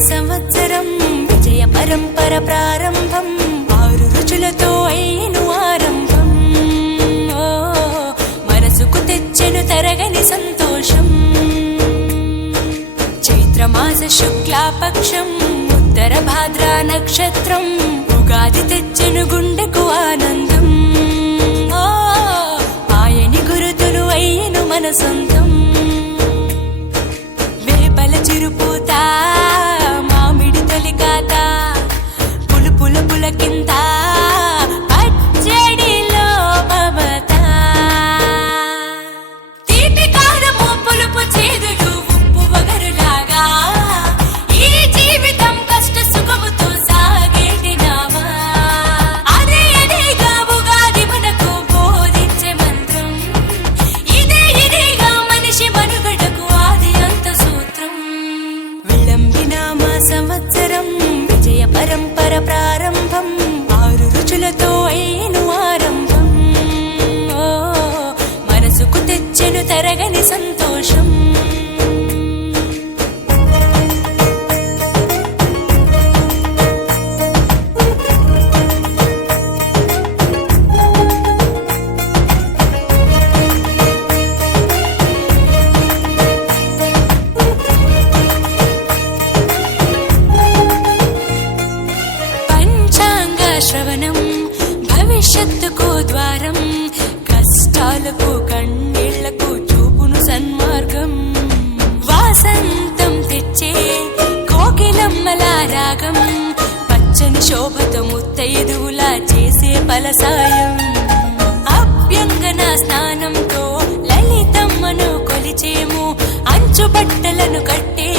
సంవత్సరం విజయ పరంపర ప్రారంభం ఆరు రుచులతో అయ్యను ఆరంభం. మనసుకు తెచ్చెను తరగని సంతోషం. చైత్రమాస శుక్లాపక్షం ఉత్తర భాద్ర నక్షత్రం ఉగాది తెచ్చెను గుండెకు ఆనందం. ఆయని గురుతులు అయ్యను మన శ్రవణం భవిష్యత్తుకు ద్వారం కష్టాలకు కన్నీళ్ళకు చూపును సన్మార్గం. వాసంతం తెచ్చే కోకిలమ్మల రాగం పచ్చని శోభతో ముత్తైదువులా చేసే పలసాయం అభ్యంగన స్నానంతో లలితమ్మను కొలిచేము అంచు బట్టలను కట్టే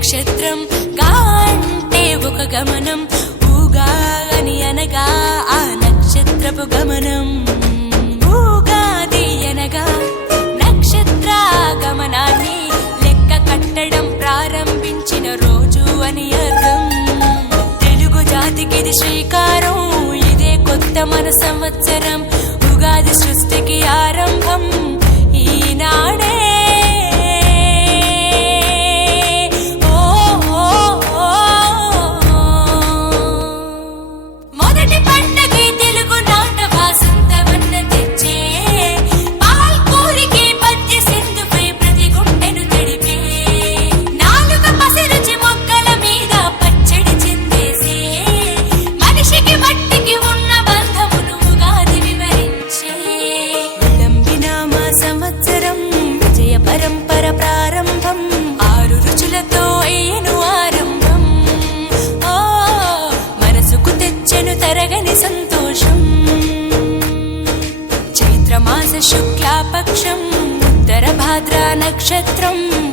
నక్షత్రం గా ఒక గమనం. ఊగా అని అనగా ఆ నక్షత్రపు గమనం. ఊగాది అనగా నక్షత్ర గమనాన్ని లెక్క కట్టడం ప్రారంభించిన రోజు అని అర్థం. తెలుగు జాతికిది శ్రీకారం ఇదే కొత్త మన సంవత్సరం. ఉగాది సృష్టికి ఆరం शुक्लापक्षम् उत्तरभाद्रा नक्षत्रम्